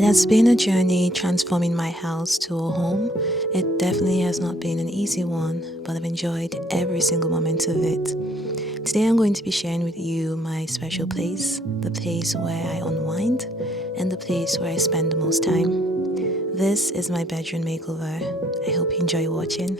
It has been a journey transforming my house to a home. It definitely has not been an easy one, but I've enjoyed every single moment of it. Today I'm going to be sharing with you my special place, the place where I unwind, and the place where I spend the most time. This is my bedroom makeover. I hope you enjoy watching.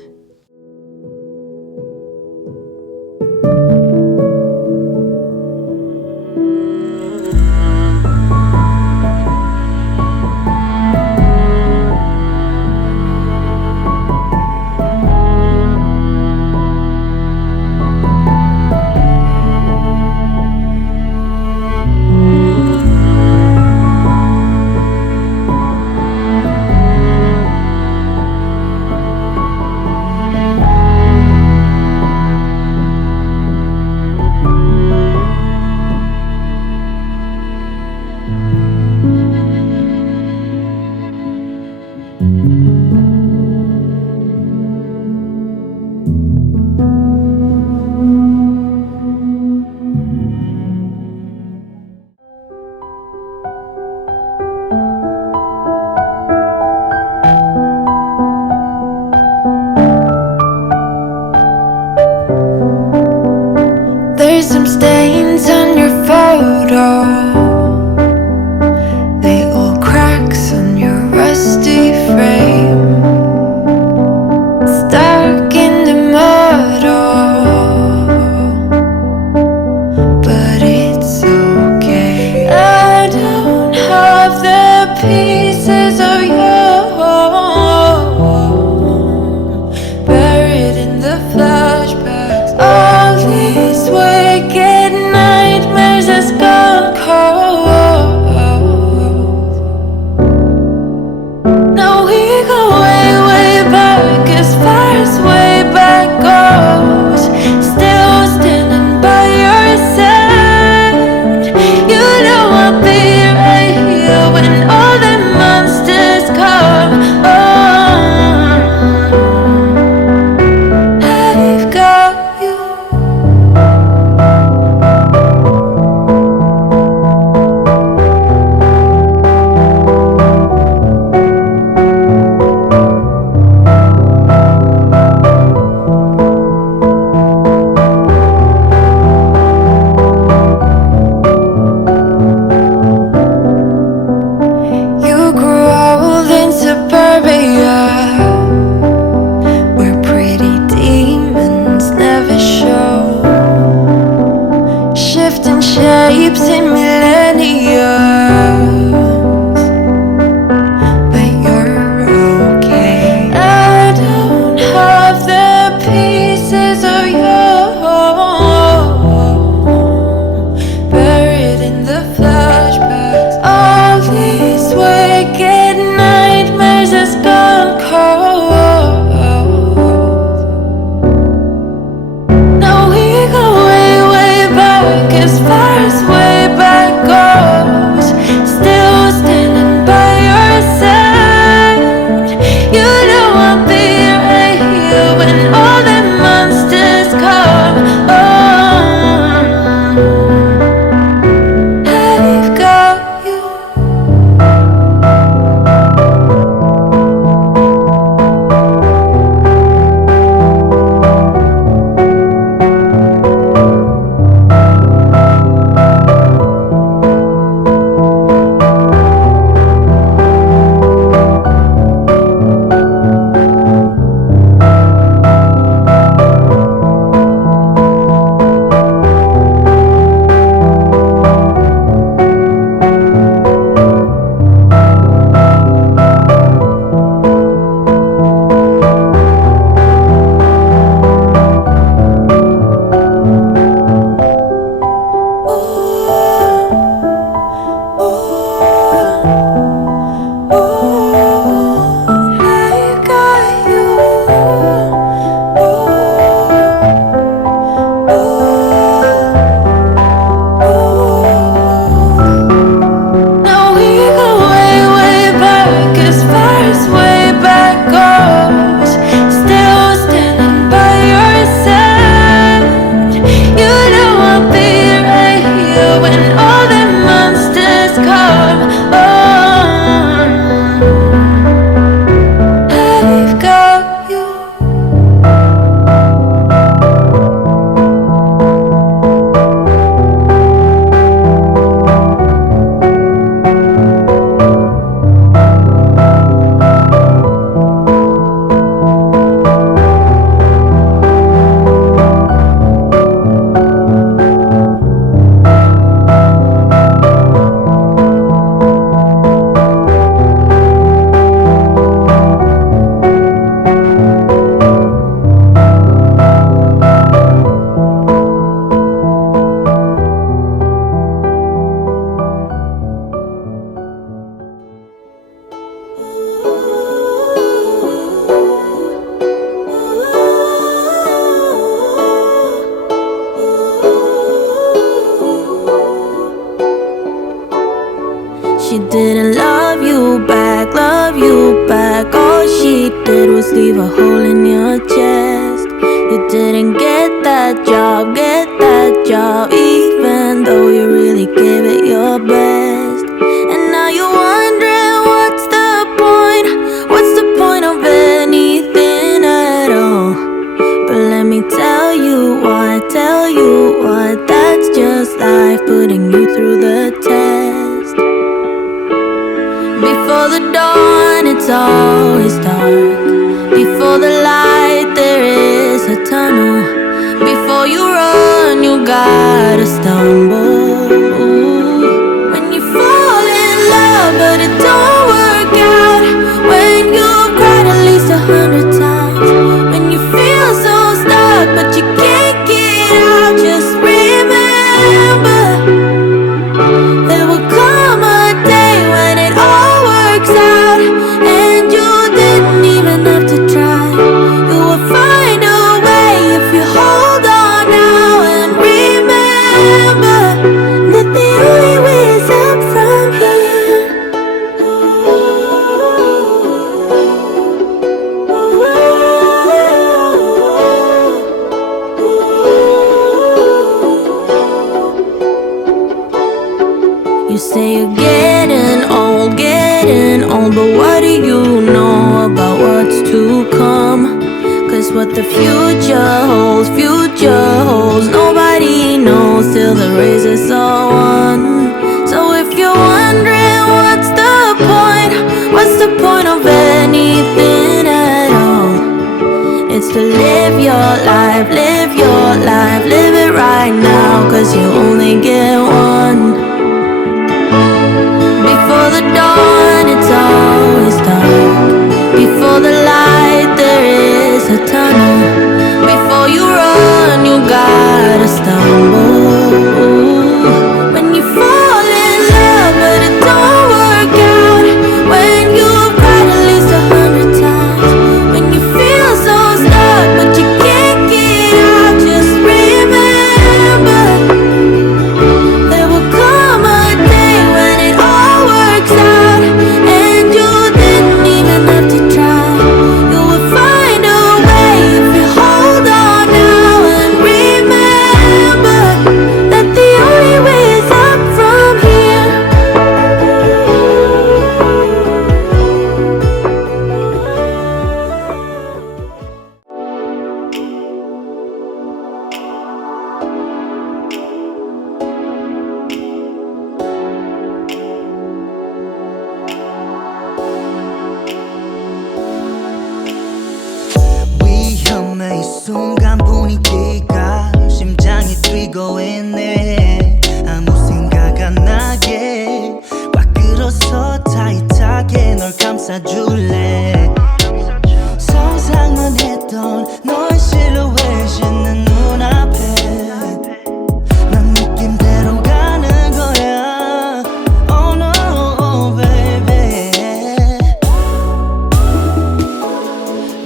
There's some stains on your photo. They all cracks on your rusty frame. Stuck in the mud, but it's okay. I don't have the pieces of you buried in the flashbacks. All these wicked nightmares has gone cold. Now we go way, way back, as far as way back goes. Still standing by your side. You know I'll be right here when all the monsters come. I've got you. You grew old in suburbia, where pretty demons never show. Shifting shapes in millennia, but you're okay. I don't have the pieces of you buried in the flashbacks. All these wicked nightmares has gone cold. Now we go way, way back, as far as way back She didn't love you back, love you back. All she did was leave a hole in your chest. You didn't get that job, even though you really gave it your best. And now you're wondering what's the point of anything at all. But let me tell you what, that's just life putting you through the test. Before the dawn, it's always dark. Before the light, there is a tunnel. Before you run, you gotta stumble. When you fall in love, but it don't work out. When you've cried at least 100 times. When you feel so stuck, but you can't get out. Just remember, there will come a day when it all works out, and you didn't even have to try. You will find a way if you hold on now, and remember that the only way is up from here. You say you're getting old, but what do you know about what's to come? Cause what the future holds, nobody knows till the race is all won. So if you're wondering what's the point of anything at all, it's to live your life, live it right now, cause you only get one. Before the dawn, it's always dark. Before the light, there is a tunnel. Before you run, you gotta stumble. When you fall in love, but it don't work out. When you've cried at least 100 times. When you feel so stuck, but you can't get out. Just remember, there will come a day when it all works out, and you didn't even have to try. You will find a way if you hold on now, and remember that the only way is up from here. 위험해 이 순간 분위기가 심장이 뛰고 있네. 아무 생각 안 나게 꽉 끌어서 타이트하게 널 감싸줄래. 상상만 했던 너의 실루엣이 내 눈앞에. 난 느낌대로 가는 거야. Oh no baby.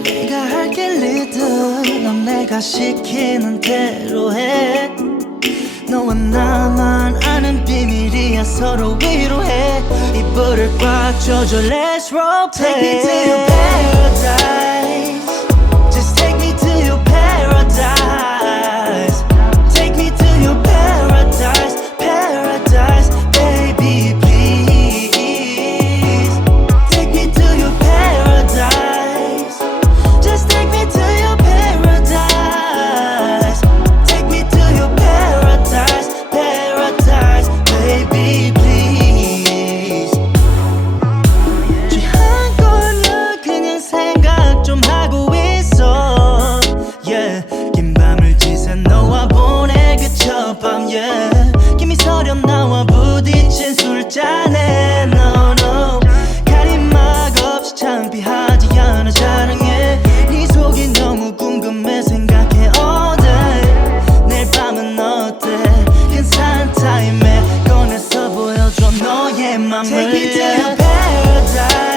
내가 할게 리듬, 넌 내가 시키는 대로 해. 너와 나만 아는 비밀이야, 서로 위로해. 이불을 꽉 조져 let's rotate. Take me to your paradise. Just take me to your paradise. Take me to your paradise, paradise, baby please. Take me to your paradise. Just take me to your paradise. Take me to your paradise, paradise, baby please. 취한 걸로 그냥 생각 좀 하고 있어. Yeah, 긴 밤을 지새 너와 보내 그 첫 밤. Yeah, 김이 서려 나와 부딪힌 술잔에. No no, 가림막 없이 창피하지 않아 자랑해. 네 속이 너무 궁금해 생각해 all day. 내일 밤은 어때? 괜찮은 타임에 꺼내서 보여줘 너의 맘을. Take me to your paradise.